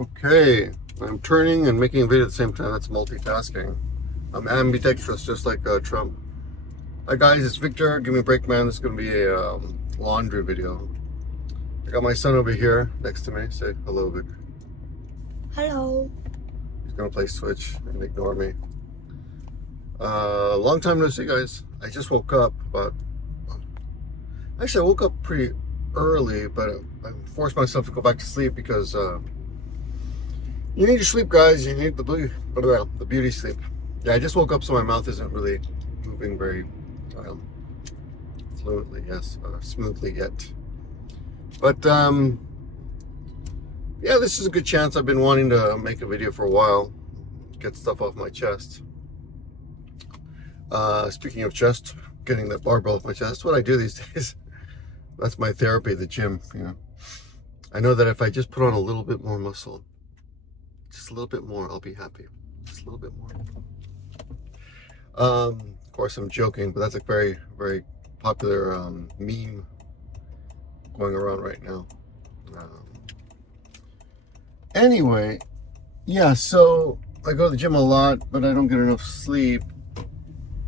Okay, I'm turning and making a video at the same time. That's multitasking. I'm ambidextrous, just like Trump. Hi guys, it's Victor, Gimmeabreakman. This is going to be a laundry video. I got my son over here next to me. Say hello, Vic. Hello. He's going to play Switch and ignore me. Long time no see, guys. I just woke up, but actually I woke up pretty early, but I forced myself to go back to sleep because you need to sleep, guys. You need the beauty sleep. Yeah, I just woke up, so my mouth isn't really moving very fluently, yes, smoothly yet. But yeah, this is a good chance. I've been wanting to make a video for a while, get stuff off my chest. Speaking of chest, getting that barbell off my chest, that's what I do these days. That's my therapy, the gym, you know. I know that if I just put on a little bit more muscle, just a little bit more, I'll be happy. Just a little bit more. Of course, I'm joking, but that's a very, very popular meme going around right now. Anyway, yeah, so I go to the gym a lot, but I don't get enough sleep.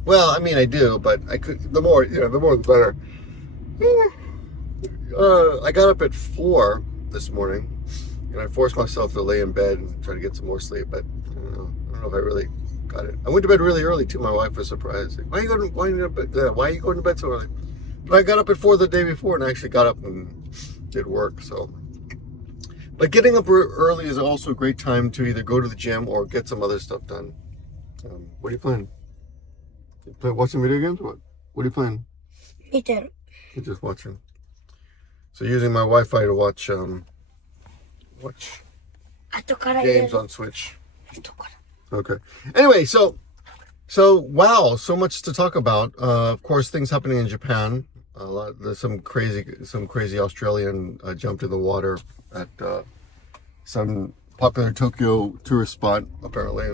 Well, I mean, I do, but I could, the more, you know, the more the better. I got up at 4 this morning, and I forced myself to lay in bed and try to get some more sleep, but I don't know if I really got it. I went to bed really early too. My wife was surprised. Like, why are you going to bed so early? But I got up at 4 the day before, and I actually got up and did work, so. But getting up early is also a great time to either go to the gym or get some other stuff done. What are you playing? You watching video games or what? What are you playing? Peter. You're just watching. So using my Wi-Fi to watch games on Switch. Okay. Anyway, so wow, so much to talk about. Of course, things happening in Japan. There's some crazy Australian jumped in the water at some popular Tokyo tourist spot, apparently.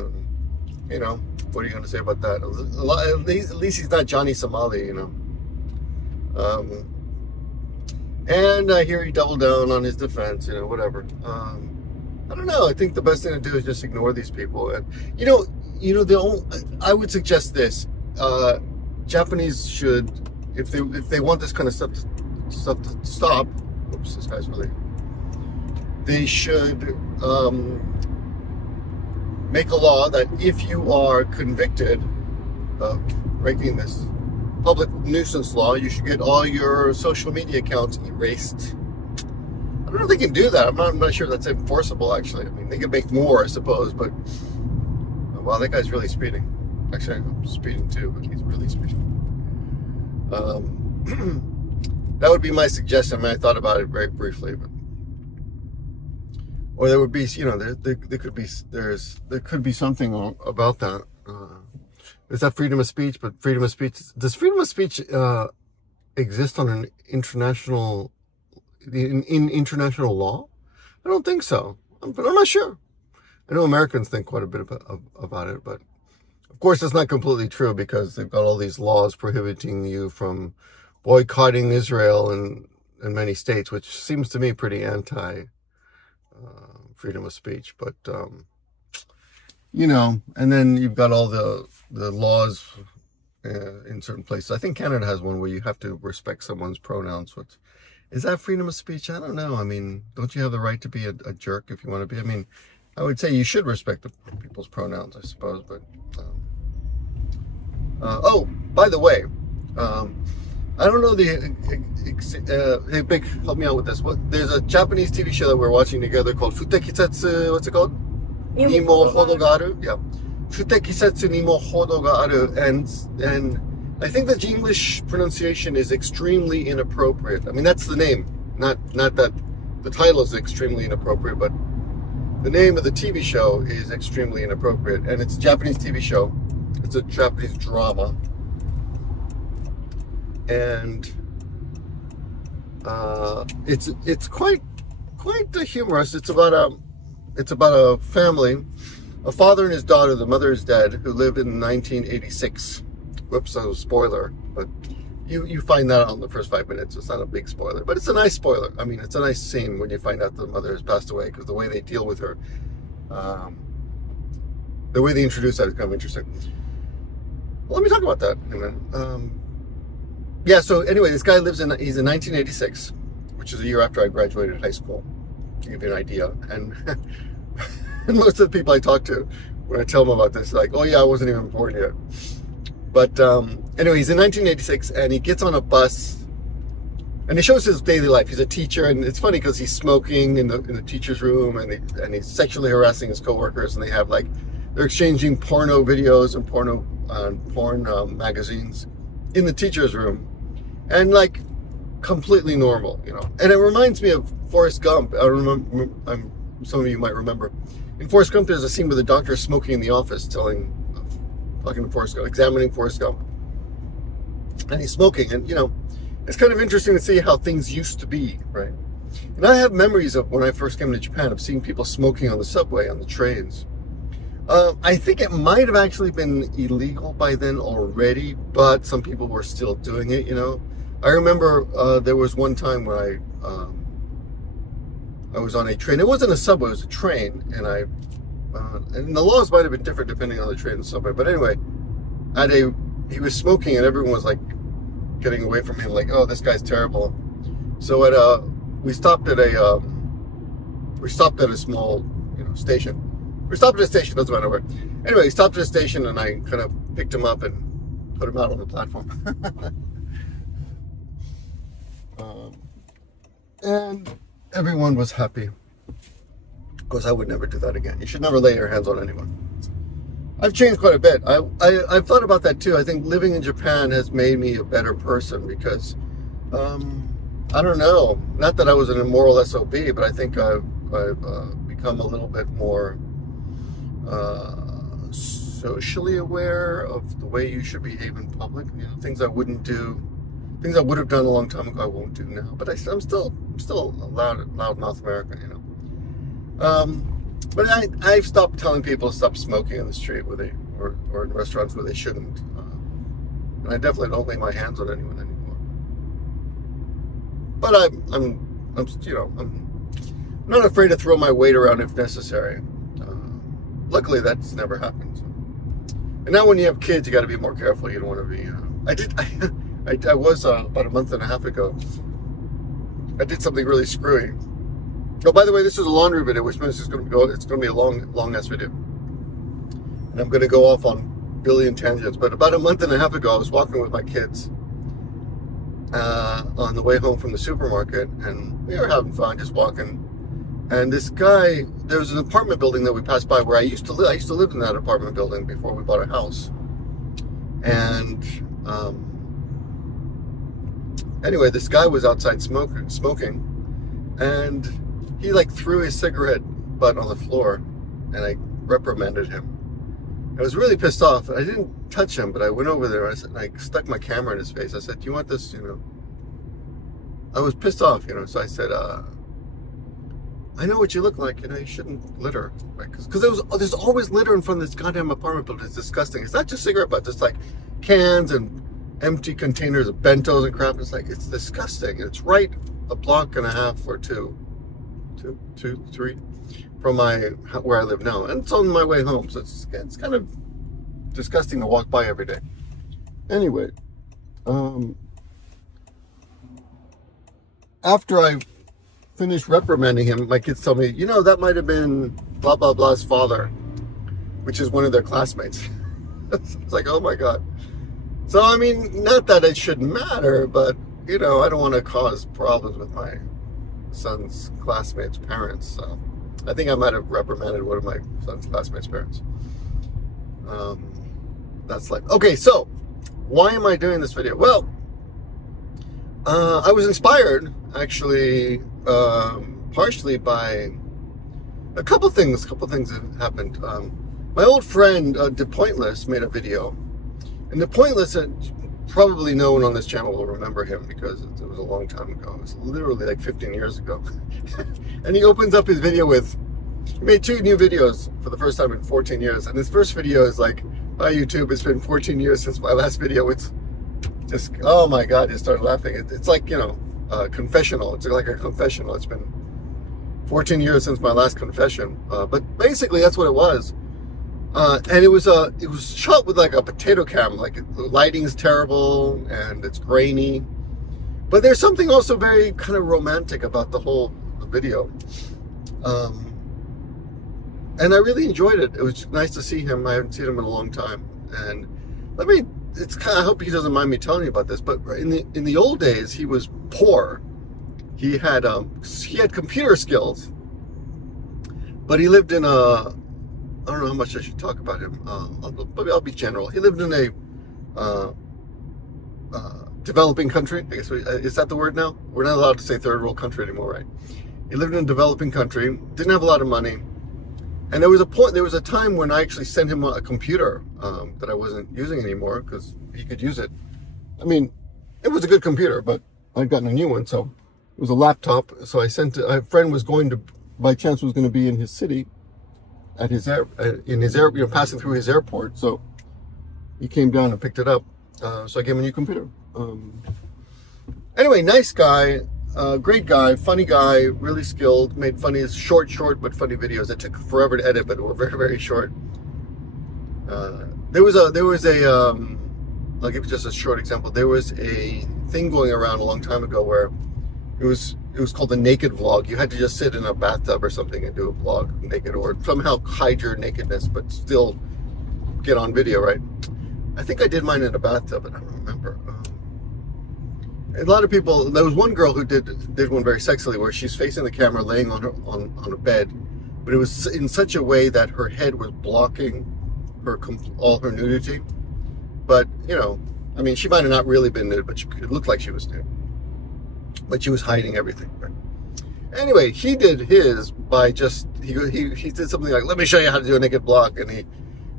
You know, what are you going to say about that? At least he's not Johnny Somali, you know. And I hear he doubled down on his defense, you know, whatever. I don't know. I think the best thing to do is just ignore these people. And I would suggest this: Japanese should, if they want this kind of stuff to stop. Oops, this guy's really. They should make a law that if you are convicted of breaking this public nuisance law, you should get all your social media accounts erased. I don't know if they can do that. I'm not sure that's enforceable, actually. I mean, they can make more, I suppose, but wow, that guy's really speeding. Actually, I'm speeding too, but he's really speeding. That would be my suggestion. I mean, I thought about it very briefly, but or there would be, you know, there could be something about that. Is that freedom of speech? But freedom of speech, does freedom of speech exist on an international, in international law? I don't think so, but I'm not sure. I know Americans think quite a bit about it, but of course it's not completely true because they've got all these laws prohibiting you from boycotting Israel in many states, which seems to me pretty anti freedom of speech. But you know, and then you've got all the laws in certain places. I think Canada has one where you have to respect someone's pronouns. Which, is that freedom of speech? I don't know. I mean, don't you have the right to be a jerk if you want to be? I mean, I would say you should respect people's pronouns, I suppose. But oh, by the way, I don't know hey, Big, help me out with this. There's a Japanese TV show that we're watching together called Futekisetsu. What's it called? Nimo Hodo ga aru. Yeah. Futekisetsu Nimo Hodo ga aru. And I think the English pronunciation is extremely inappropriate. I mean, that's the name. Not that the title is extremely inappropriate, but the name of the TV show is extremely inappropriate. And it's a Japanese TV show. It's a Japanese drama. And it's quite humorous. It's about a family, a father and his daughter. The mother is dead, who lived in 1986. Whoops, that was a spoiler. But you find that out in the first 5 minutes. It's not a big spoiler, but it's a nice spoiler. I mean, it's a nice scene when you find out the mother has passed away, because the way they deal with her, the way they introduce that is kind of interesting. Well, let me talk about that in a minute. Yeah, so anyway, this guy he's in 1986, which is a year after I graduated high school, to give you an idea. And, and most of the people I talk to, when I tell them about this, like, oh yeah, I wasn't even born yet. But anyway, he's in 1986, and he gets on a bus, and he shows his daily life. He's a teacher, and it's funny because he's smoking in the teacher's room, and he's sexually harassing his coworkers, and they're exchanging porno videos and porn magazines in the teacher's room, and like completely normal, you know. And it reminds me of Forrest Gump. I remember, some of you might remember. In Forrest Gump, there's a scene where the doctor is smoking in the office, talking to Forrest Gump, examining Forrest Gump, and he's smoking. And you know, it's kind of interesting to see how things used to be, right? And I have memories of when I first came to Japan of seeing people smoking on the subway, on the trains. I think it might have actually been illegal by then already, but some people were still doing it, you know. I remember there was one time when I was on a train. It wasn't a subway, it was a train, and and the laws might have been different depending on the train and subway. But anyway, he was smoking, and everyone was like getting away from him, like, oh, this guy's terrible. So we stopped at a small, you know, station. We stopped at a station, doesn't matter where. Anyway, he stopped at a station, and I kind of picked him up and put him out on the platform. And everyone was happy. Of course, I would never do that again. You should never lay your hands on anyone. I've changed quite a bit. I've thought about that too. I think living in Japan has made me a better person because, I don't know, not that I was an immoral SOB, but I think I've become a little bit more socially aware of the way you should behave in public. You know, things I wouldn't do, things I would have done a long time ago, I won't do now. But I'm still a loud-mouthed American, you know. But I've stopped telling people to stop smoking on the street or in restaurants where they shouldn't. And I definitely don't lay my hands on anyone anymore. But I'm not afraid to throw my weight around if necessary. Luckily, that's never happened. And now when you have kids, you got to be more careful. You don't want to be. I was about a month and a half ago. I did something really screwy. Oh, by the way, this is a laundry video, which means it's going to be a long ass video, and I'm going to go off on a billion tangents. But about a month and a half ago, I was walking with my kids on the way home from the supermarket, and we were having fun, just walking. And this guy, there was an apartment building that we passed by where I used to live. I used to live in that apartment building before we bought a house. And anyway, this guy was outside smoking, and he like threw his cigarette butt on the floor, and I reprimanded him. I was really pissed off. I didn't touch him, but I went over there and I stuck my camera in his face. I said, "Do you want this?" You know, I was pissed off, you know. So I said, "I know what you look like. You know, you shouldn't litter, right? Because there's always litter in front of this goddamn apartment building. It's disgusting. It's not just cigarette butts. It's like cans and empty containers of bentos and crap. It's like, it's disgusting. And it's right a block and a half or two, three from where I live now, and it's on my way home. So it's kind of disgusting to walk by every day. Anyway, after I finished reprimanding him, my kids tell me, you know, that might have been blah blah blah's father, which is one of their classmates. It's like, oh my god. So I mean, not that it should matter, but you know, I don't want to cause problems with my son's classmates' parents. So I think I might have reprimanded one of my son's classmates' parents. That's like, okay, so why am I doing this video? Well, I was inspired actually partially by a couple things that happened. My old friend The Pointless made a video, and The Pointless, probably no one on this channel will remember him because it was a long time ago. It was literally like 15 years ago. And he opens up his video with, he made 2 new videos for the first time in 14 years. And his first video is like, hi YouTube, it's been 14 years since my last video. It's just, oh my God, you start laughing. It's like, you know, a confessional. It's like a confessional. It's been 14 years since my last confession. But basically that's what it was. And it was shot with like a potato cam. Like the lighting's terrible and it's grainy. But there's something also very kind of romantic about the whole video. And I really enjoyed it. It was nice to see him. I haven't seen him in a long time. And it's kind of, I hope he doesn't mind me telling you about this, but in the old days, he was poor. He had computer skills, but he lived in I don't know how much I should talk about him. I'll be general. He lived in a developing country. I guess, is that the word now? We're not allowed to say third world country anymore, right? He lived in a developing country, didn't have a lot of money. And there was a time when I actually sent him a computer that I wasn't using anymore because he could use it. I mean, it was a good computer, but I'd gotten a new one, so it was a laptop. So I sent it. A friend was going to, by chance, was going to be in his city, at his passing through his airport. So he came down and picked it up. So I gave him a new computer. Anyway, nice guy. Great guy, funny guy, really skilled, made funny, short but funny videos that took forever to edit, but were very, very short. There was a I'll give you just a short example. There was a thing going around a long time ago where it was called the naked vlog. You had to just sit in a bathtub or something and do a vlog naked, or somehow hide your nakedness, but still get on video, right? I think I did mine in a bathtub, but I don't remember. A lot of people, there was one girl who did one very sexily where she's facing the camera laying on a bed, but it was in such a way that her head was blocking all her nudity. But, you know, I mean, she might have not really been nude, but it looked like she was nude. But she was hiding everything, right? Anyway, he did his by just, he did something like, let me show you how to do a naked vlog, and he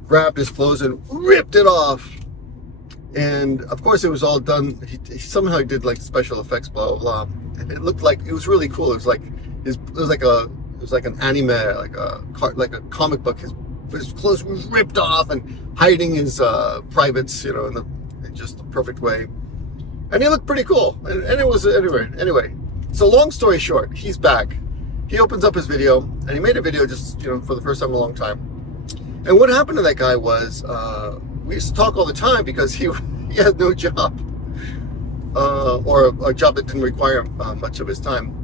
grabbed his clothes and ripped it off. And of course it was all done, he somehow did like special effects, blah, blah, blah. And it looked like, it was really cool. It was like, it was like an anime, like a comic book. His clothes were ripped off and hiding his privates, you know, in just the perfect way. And he looked pretty cool. And it was, anyway. So long story short, he's back. He opens up his video, and he made a video just, you know, for the first time in a long time. And what happened to that guy was, we used to talk all the time because he had no job, or a job that didn't require much of his time.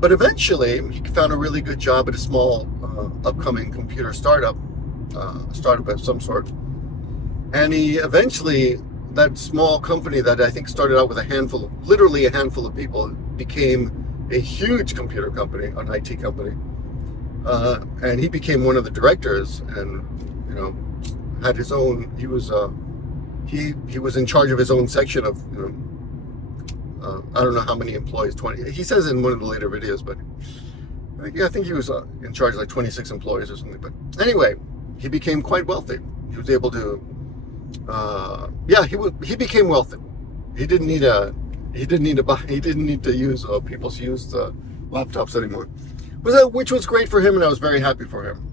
But eventually he found a really good job at a small upcoming computer startup of some sort. And he eventually, that small company that I think started out with literally a handful of people, became a huge computer company, an IT company. And he became one of the directors, and, you know, had his own, he was in charge of his own section of, you know, I don't know how many employees, 20, he says in one of the later videos, but I think he was in charge of like 26 employees or something. But anyway, he became quite wealthy. He was able to, he became wealthy. He didn't need to use people's used laptops anymore, which was great for him, and I was very happy for him.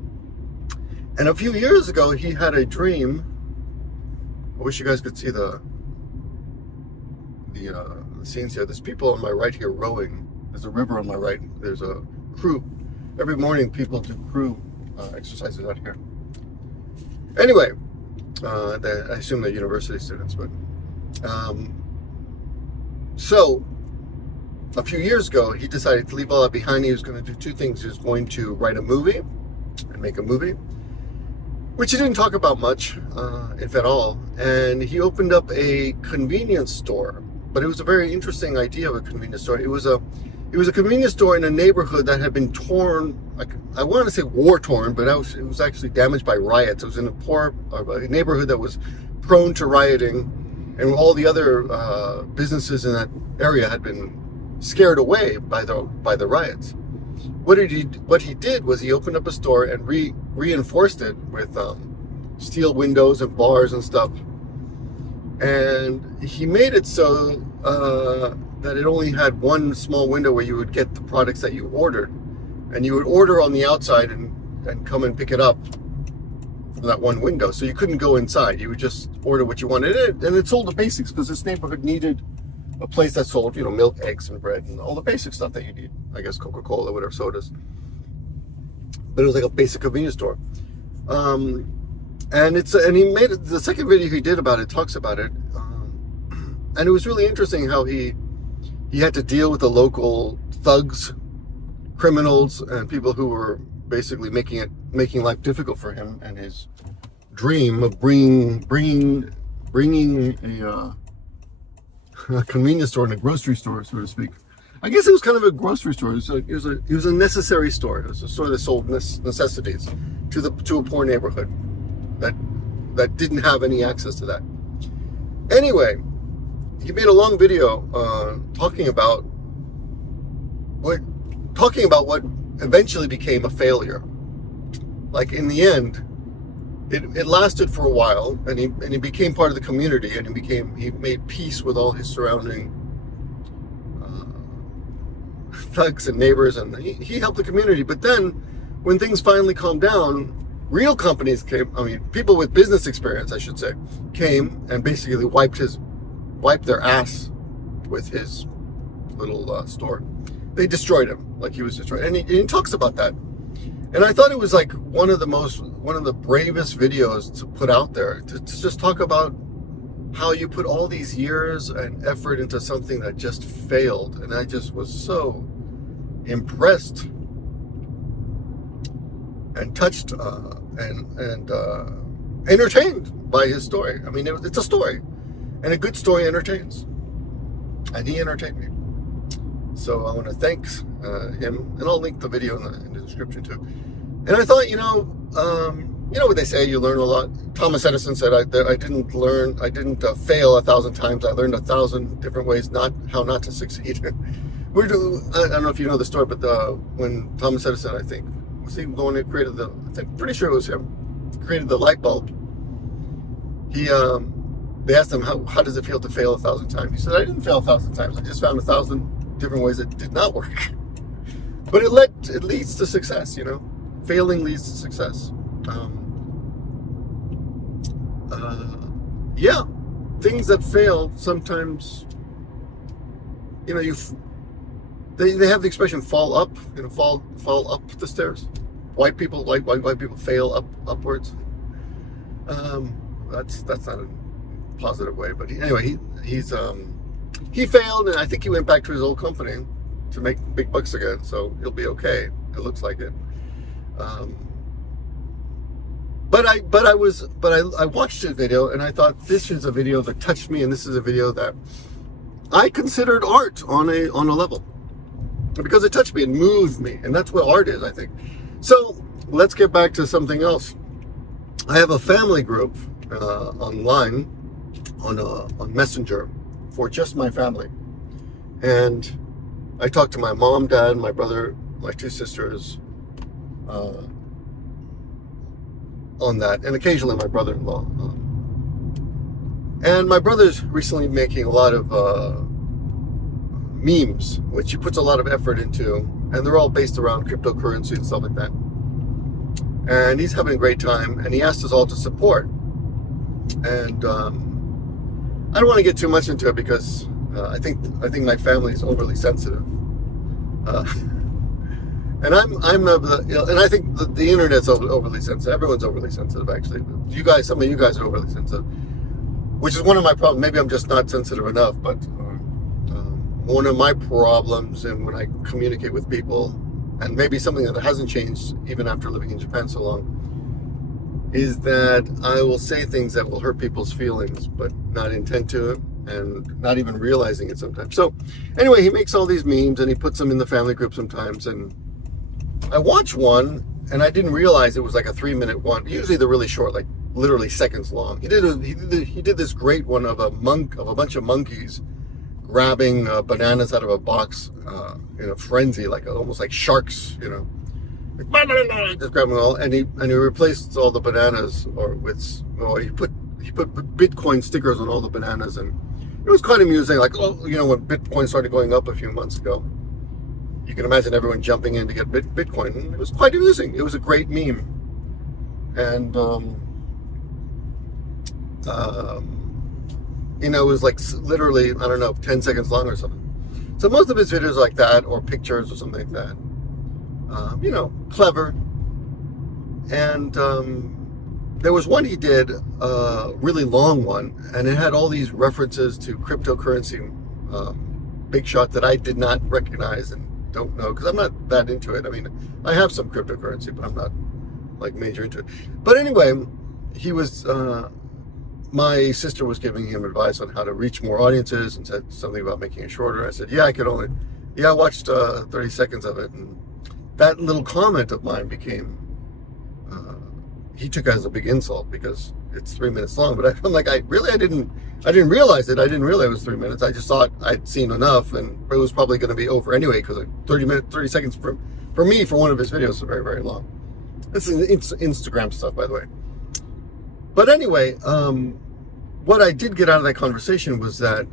And a few years ago, he had a dream. I wish you guys could see the scenes here. There's people on my right here rowing. There's a river on my right. There's a crew. Every morning, people do crew exercises out here. Anyway, I assume they're university students, but so a few years ago, he decided to leave all that behind. He was going to do two things. He was going to write a movie and make a movie, which he didn't talk about much, if at all. And he opened up a convenience store, but it was a very interesting idea of a convenience store. It was a convenience store in a neighborhood that had been torn, like, I want to say war torn, but it was actually damaged by riots. It was in a neighborhood that was prone to rioting, and all the other businesses in that area had been scared away by the riots. What he did was he opened up a store and reinforced it with steel windows and bars and stuff. And he made it so that it only had one small window where you would get the products that you ordered. And you would order on the outside and come and pick it up that one window, so you couldn't go inside. You would just order what you wanted, and it sold the basics because this neighborhood needed a place that sold, you know, milk, eggs, and bread, and all the basic stuff that you need. I guess Coca-Cola, whatever, sodas. But it was like a basic convenience store. And he made it, the second video he did about it talks about it, and it was really interesting how he had to deal with the local thugs, criminals, and people who were basically making life difficult for him and his dream of bringing a convenience store and a grocery store, so to speak. I guess it was kind of a grocery store. It was a necessary store. It was a store that sold necessities to a poor neighborhood that didn't have any access to that. Anyway, he made a long video talking about what eventually became a failure. Like, in the end, it lasted for a while, and he became part of the community, and he made peace with all his surrounding thugs and neighbors, and he helped the community. But then, when things finally calmed down, real companies came. I mean, people with business experience, I should say, came and basically wiped their ass with his little store. They destroyed him, like he was destroyed, and he talks about that. And I thought it was like one of the bravest videos to put out there, to just talk about how you put all these years and effort into something that just failed. And I just was so impressed and touched and entertained by his story. I mean, it's a story, and a good story entertains, and he entertained me. So I want to thank him, and I'll link the video in the description too. And I thought, you know what they say, you learn a lot. Thomas Edison said, I didn't fail 1,000 times. I learned 1,000 different ways how not to succeed. I don't know if you know the story, but when Thomas Edison, I think, was he the one who created pretty sure it was him, created the light bulb. They asked him, how does it feel to fail 1,000 times? He said, I didn't fail 1,000 times. I just found 1,000 different ways that did not work. But it leads to success, you know. Failing leads to success. Yeah, things that fail sometimes, you know, they have the expression fall up, you know, fall up the stairs. White people fail upwards. That's not a positive way, but anyway, he failed, and I think he went back to his old company to make big bucks again, so he'll be okay. It looks like it. But I watched his video, and I thought, this is a video that touched me, and this is a video that I considered art on a level, because it touched me and moved me, and that's what art is, I think. So let's get back to something else. I have a family group online on Messenger for just my family, and I talk to my mom, dad, my brother, my two sisters on that, and occasionally my brother-in-law. And my brother's recently making a lot of memes, which he puts a lot of effort into, and they're all based around cryptocurrency and stuff like that. And he's having a great time, and he asked us all to support. And I don't want to get too much into it, because I think my family is overly sensitive. And and I think the internet's overly sensitive. Everyone's overly sensitive, actually. Some of you guys are overly sensitive, which is one of my problems. Maybe I'm just not sensitive enough, but one of my problems, and when I communicate with people, and maybe something that hasn't changed even after living in Japan so long, is that I will say things that will hurt people's feelings, but not intend to, and not even realizing it sometimes. So anyway, he makes all these memes, and he puts them in the family group sometimes, and I watched one, and I didn't realize it was like a 3-minute one. Usually they're really short, like literally seconds long. He did this great one of a bunch of monkeys grabbing bananas out of a box in a frenzy, like almost like sharks, you know, just grabbing all. And he replaced all the bananas, he put Bitcoin stickers on all the bananas, and it was quite amusing. Like, oh, you know, when Bitcoin started going up a few months ago, you can imagine everyone jumping in to get Bitcoin. It was quite amusing. It was a great meme. And It was like literally, I don't know, 10 seconds long or something. So most of his videos are like that, or pictures or something like that. Clever. And there was one he did, a really long one, and it had all these references to cryptocurrency big shot that I did not recognize and don't know, because I'm not that into it. I mean, I have some cryptocurrency, but I'm not like major into it. But anyway, he was, my sister was giving him advice on how to reach more audiences and said something about making it shorter. I said, yeah, I watched 30 seconds of it. And that little comment of mine became, he took it as a big insult because it's 3 minutes long. But I'm like, I didn't realize it. I didn't realize it was 3 minutes. I just thought I'd seen enough, and it was probably going to be over anyway, because 30 seconds for me, for one of his videos, is very, very long. This is Instagram stuff, by the way. But anyway, what I did get out of that conversation was that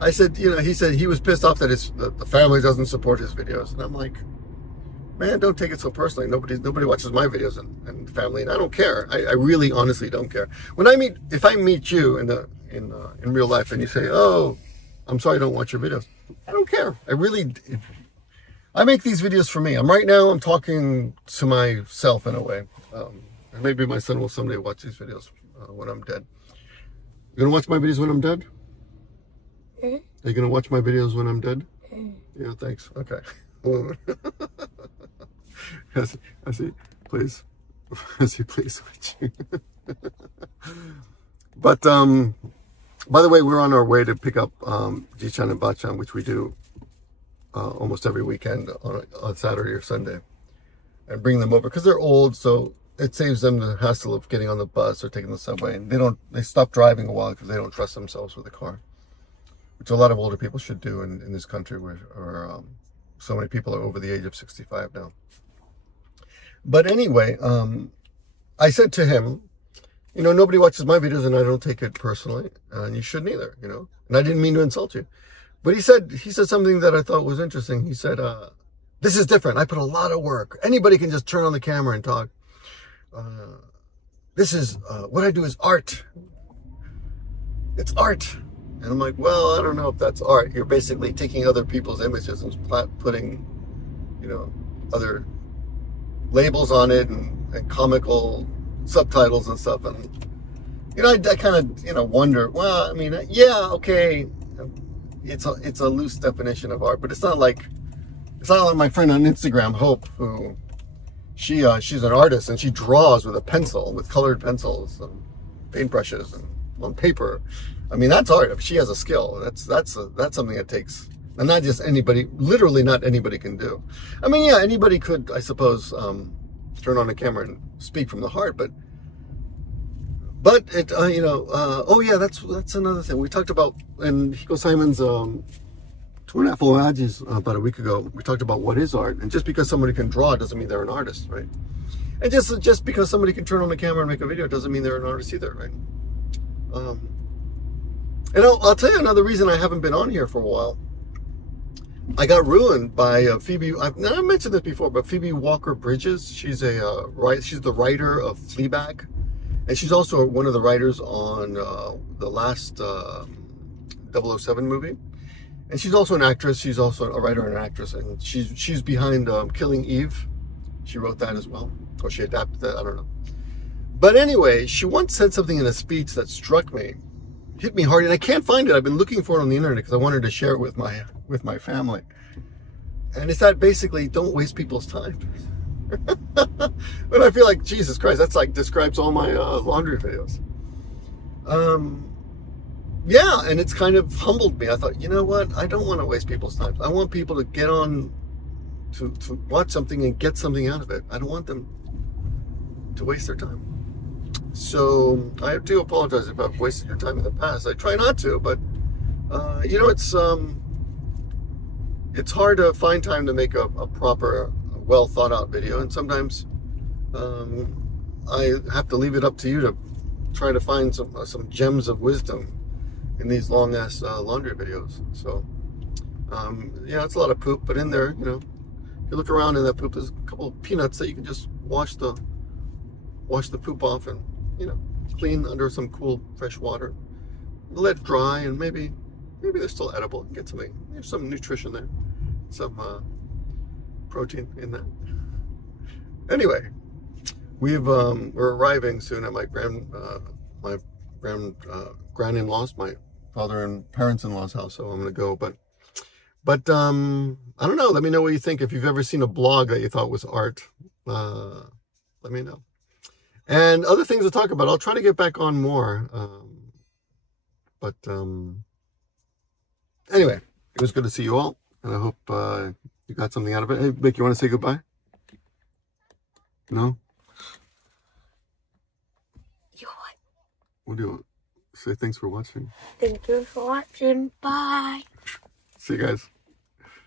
I said, he said he was pissed off that the family doesn't support his videos, and I'm like, man, don't take it so personally. Nobody watches my videos and family, and I don't care. I really, honestly don't care. If I meet you in real life and you say, oh, I'm sorry I don't watch your videos, I don't care. I make these videos for me. Right now I'm talking to myself in a way. And maybe my son will someday watch these videos when I'm dead. You gonna watch my videos when I'm dead? Mm-hmm. Are you gonna watch my videos when I'm dead? Mm-hmm. Yeah, thanks. Okay. I see. Please. I see. Please. But by the way, we're on our way to pick up Jichan and Bachan, which we do almost every weekend on Saturday or Sunday, and bring them over because they're old, so it saves them the hassle of getting on the bus or taking the subway, and they stop driving a while because they don't trust themselves with a car, which a lot of older people should do in this country where so many people are over the age of 65 now. But anyway, I said to him, nobody watches my videos and I don't take it personally, and you shouldn't either, and I didn't mean to insult you. But he said something that I thought was interesting. He said, this is different. I put a lot of work. Anybody can just turn on the camera and talk. This is, what I do is art. It's art. And I'm like, well, I don't know if that's art. You're basically taking other people's images and putting, other labels on it and comical subtitles and stuff. And, I kind of, wonder, well, I mean, yeah, okay. It's a loose definition of art, but it's not like my friend on Instagram, Hope, who she's an artist and she draws with a pencil, with colored pencils and paintbrushes and on paper. I mean, that's art. She has a skill. That's something that takes, and not just anybody, literally not anybody can do. I mean, yeah, anybody could, I suppose, turn on a camera and speak from the heart, but it, oh yeah, that's another thing. We talked about, in Hiko Simon's 2.5 Voyages about a week ago, we talked about what is art. And just because somebody can draw doesn't mean they're an artist, right? And just because somebody can turn on the camera and make a video doesn't mean they're an artist either, right? And I'll tell you another reason I haven't been on here for a while. I got ruined by Phoebe. I mentioned this before, but Phoebe Walker-Bridges. She's the writer of Fleabag. And she's also one of the writers on the last 007 movie. And she's also an actress. She's also a writer and an actress. And she's behind Killing Eve. She wrote that as well. Or she adapted that, I don't know. But anyway, she once said something in a speech that struck me. Hit me hard, and I can't find it. I've been looking for it on the internet because I wanted to share it with my family. And it's that basically, don't waste people's time. But I feel like, Jesus Christ, that's like describes all my laundry videos. Yeah, and it's kind of humbled me. I thought, you know what? I don't want to waste people's time. I want people to get on to watch something and get something out of it. I don't want them to waste their time. So I do apologize if I've wasted your time in the past. I try not to, but it's hard to find time to make a proper, well thought out video, and sometimes I have to leave it up to you to try to find some gems of wisdom in these long ass laundry videos. So yeah, it's a lot of poop, but in there, if you look around in that poop, there's a couple of peanuts that you can just wash the poop off, and clean under some cool, fresh water. Let it dry, and maybe they're still edible. Get something, there's some nutrition there, some protein in that. Anyway, we're arriving soon at my grand-in-laws, my father and parents-in-law's house. So I'm gonna go, but I don't know. Let me know what you think. If you've ever seen a blog that you thought was art, let me know. And other things to talk about. I'll try to get back on more. Anyway, it was good to see you all, and I hope you got something out of it. Hey, Vic, you want to say goodbye? No? You what? What do you want? Say thanks for watching. Thank you for watching. Bye. See you guys.